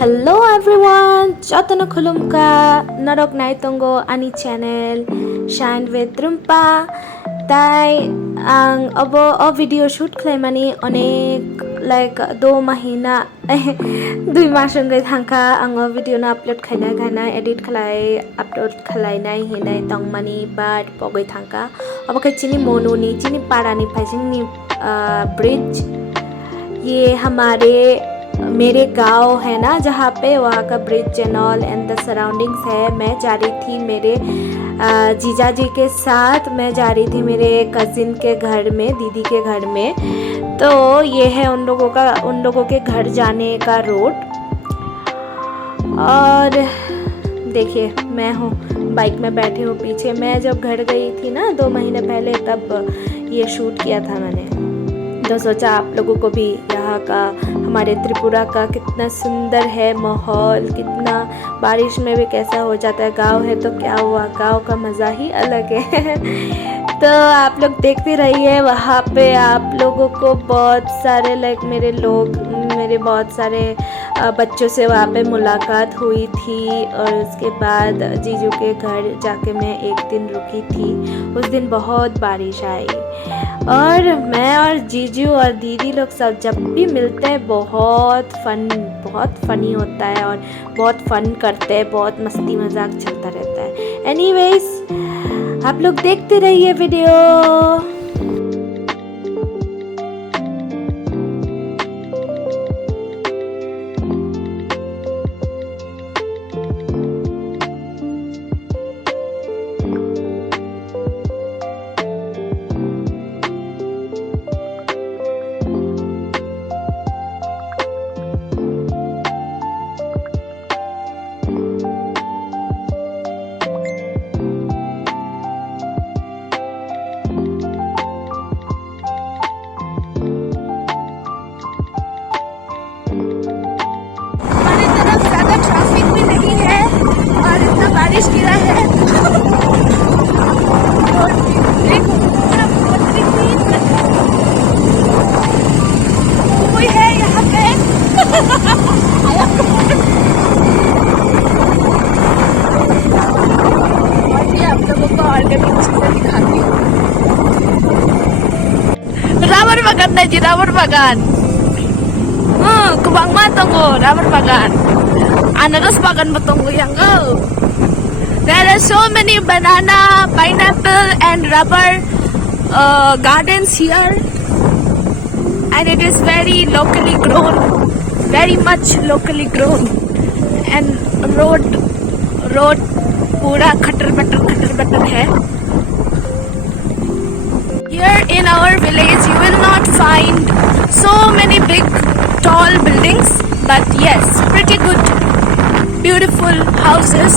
Hello everyone! Jotono khulumka narok naitongo ani channel Shine with Rumpa. Tai ang abo video shoot claimani onek like 2 mahina 2 masangay thangka ang video na upload khaina edit khalai upload khalai nai hinai tongmani but pogoi thangka abo kai chini mono ni chini parani phasing ni bridge ये हमारे मेरे गांव है ना जहाँ पे वहाँ का bridge and all and the surroundings है। मैं जा रही थी मेरे जीजा जी के साथ, मैं जा रही थी मेरे कज़िन के घर में, दीदी के घर में। तो ये है उन लोगों के घर जाने का रोड। और देखिए मैं हूँ बाइक में बैठी हूँ पीछे। मैं जब घर गई थी ना 2 महीने पहले तब ये शूट किया था मैंने, तो सोचा आप लोगों को भी यहाँ का हमारे त्रिपुरा का कितना सुंदर है माहौल, कितना बारिश में भी कैसा हो जाता है। गांव है तो क्या हुआ, गांव का मज़ा ही अलग है। तो आप लोग देखते रहिए। वहाँ पे आप लोगों को बहुत सारे मेरे बहुत सारे बच्चों से वहाँ पे मुलाकात हुई थी। और उसके बाद जीजू के घर जाके मैं 1 दिन रुकी थी। उस दिन बहुत बारिश आई और मैं और जीजू और दीदी लोग सब जब भी मिलते हैं बहुत फ़नी होता है और बहुत फ़न करते हैं, बहुत मस्ती मजाक चलता रहता है। एनीवेज आप लोग देखते रहिए वीडियो। बारिश गिरा है और देखो कोई है यहाँ पे। आप लोगों को और भी चीजें दिखाती हूँ। रबर बागान नहीं जी, रबर बागान kubang matongo rubber bagan, ananas bagan batongo yang go. There are so many banana, pineapple and rubber gardens here, and it is very locally grown, very much locally grown. And road पूरा खटर butter है। Here in our village you will not find so many big tall buildings, but yes, pretty good, beautiful houses.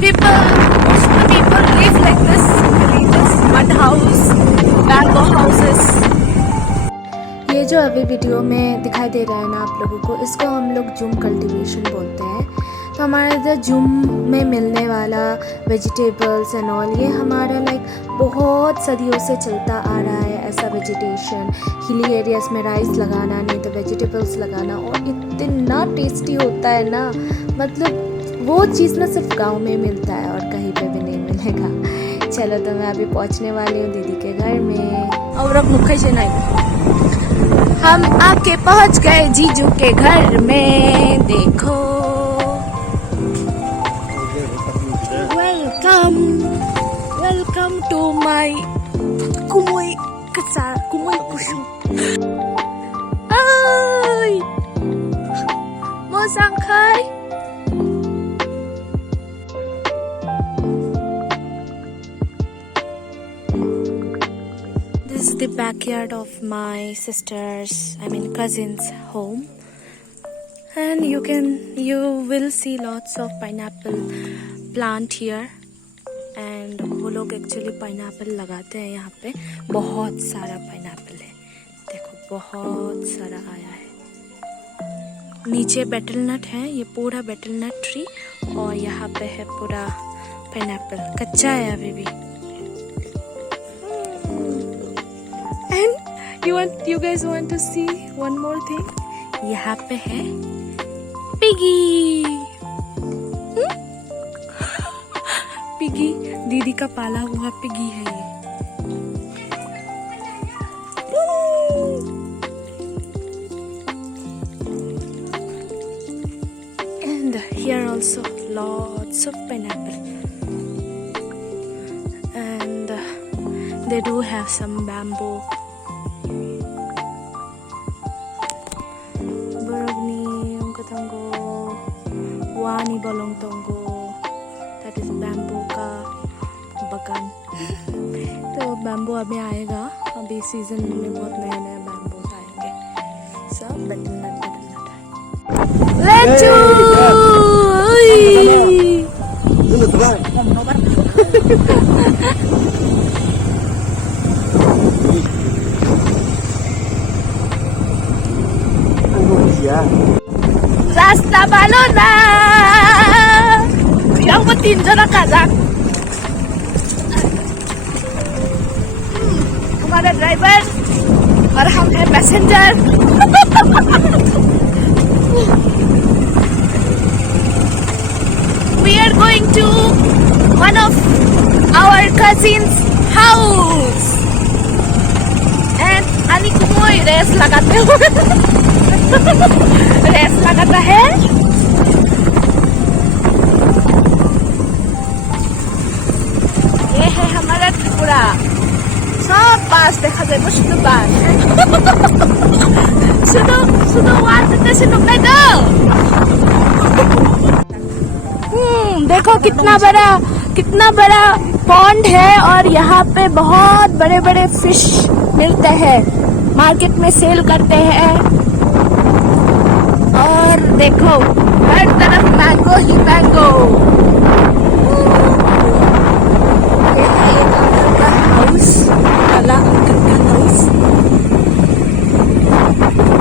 Most of the people live like this, mud house, bamboo houses. ये जो अभी video में दिखाई दे रहा है ना आप लोगों को, इसको हम लोग जूम कल्टीवेशन बोलते हैं। तो हमारे इधर जूम में मिलने वाला वेजिटेबल्स एंड ऑल, ये हमारा बहुत सदियों से चलता आ रहा है ऐसा वेजिटेशन। हिली एरियाज़ में राइस लगाना, नहीं तो वेजिटेबल्स लगाना, और इतना टेस्टी होता है ना, मतलब वो चीज़ ना सिर्फ गांव में मिलता है और कहीं पे भी नहीं मिलेगा। चलो तो मैं अभी पहुंचने वाली हूँ दीदी के घर में। और अब मुख्य से नहीं, हम आके पहुंच गए जीजू के घर में। देखो welcome to my kumoy kusho. Ay! Mo sangkay. This is the backyard of my cousin's home, and you will see lots of pineapple plant here. And वो लोग एक्चुअली पाइनएप्पल लगाते हैं यहाँ पे। बहुत सारा पाइनएप्पल है, देखो बहुत सारा आया है। नीचे बेटल नट है, ये पूरा बेटल नट ट्री, और यहाँ पे है पूरा पाइनएप्पल। कच्चा है अभी भी। And you guys want to see one more thing? यहाँ पे है पिगी। पिगी दीदी का पाला हुआ पिगी है ये। And here also lots of pineapple. And they do have some bamboo. Borogni, ungkatango, wani bolong tongo. That is bamboo का बगान। तो बैम्बू अभी आएगा, अभी सीजन में बहुत नए नए बैम्बू आएंगे। सब बटनट लेचू। रास्ता बालो ना, yang penting jarak kazak. हमारा ड्राइवर और हम हैं passenger. We are going to one of our cousins' house and Ani Kumoy race लगाते हुए रेस लगाता है। ये है हमारा त्रिपुरा। सब बास देखा जाए वो सुनो बास। सुनो वार कितने से नुकने दो। देखो कितना बड़ा पॉन्ड है और यहाँ पे बहुत बड़े बड़े फिश मिलते हैं, मार्केट में सेल करते हैं। और देखो हर तरफ mango he mango.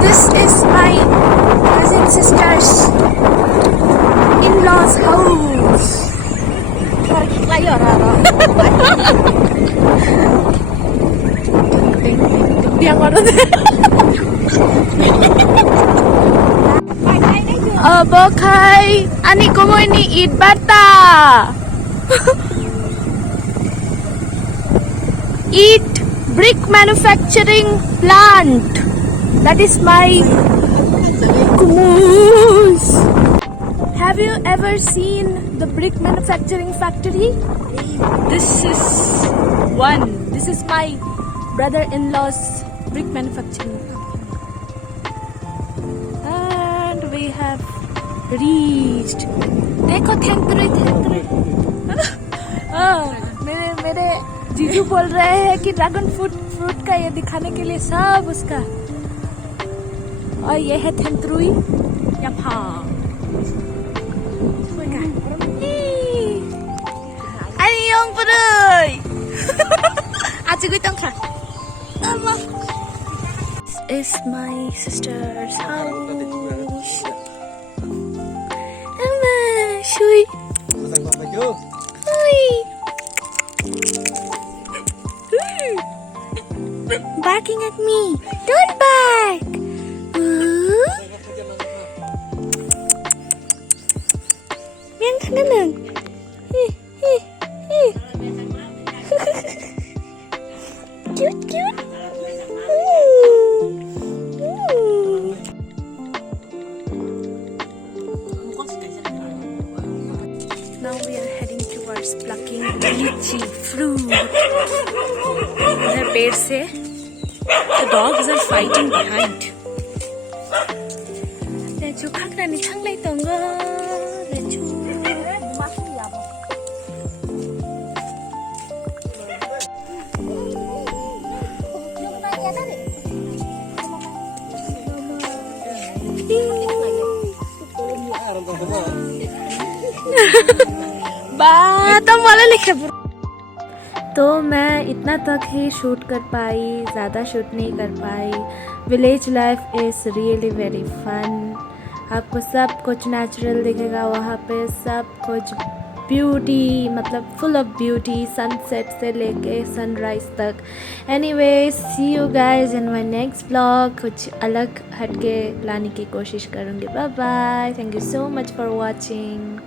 This is my cousin sister's in-laws house. Bokai ani kumoy ni eat bata. Eat brick manufacturing plant. That is my kumus. Have you ever seen the brick manufacturing factory? This is one. This is my brother-in-law's brick manufacturing company. And we have reached. देखो थेंतुरी। मेरे जीजू बोल रहे हैं कि dragon fruit का ये दिखाने के लिए सब उसका। और ये है थेंतुरी या भांग। Annyeong Pudoy. Aci gue tongkar. This is my sister's house. Emma, shui. Hi. Barking at me. Don't bark. Yang kanang. Cute. Now we are heading towards plucking lychee fruit. पेड़ से the dogs are fighting behind. Lechu khakna ni changlai tongo. Lechu. तो मैं इतना तक ही shoot कर पाई, ज़्यादा shoot नहीं कर पाई। Village life is really very fun. आपको सब कुछ नेचुरल दिखेगा वहाँ पे, सब कुछ ब्यूटी, मतलब फुल ऑफ ब्यूटी, सनसेट से लेके सनराइज तक। Anyway, see you guys in my next blog. कुछ अलग हटके लाने की कोशिश करूँगी। Bye bye, thank you so much for watching.